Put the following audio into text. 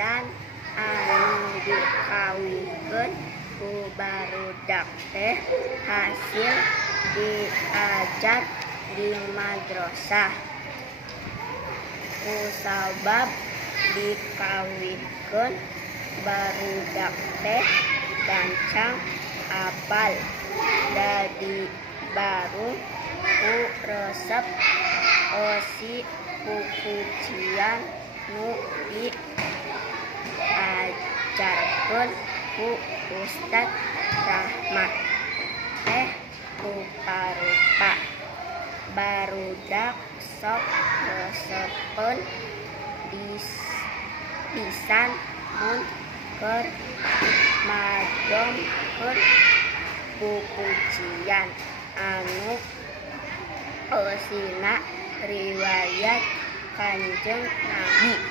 puji-pujian anu dikawikeun ku barudak teh hasil diajar di madrasah. Kusabab dikawikeun barudak teh gancang apal dadi baru ku resep osi pujian nu diajarkeun ku Ustad Rahmat teh rupa-rupa. Barudak sok resepeun pisan mun keur madongkeun pujian anu eusina riwayat Kanjeng Nabi.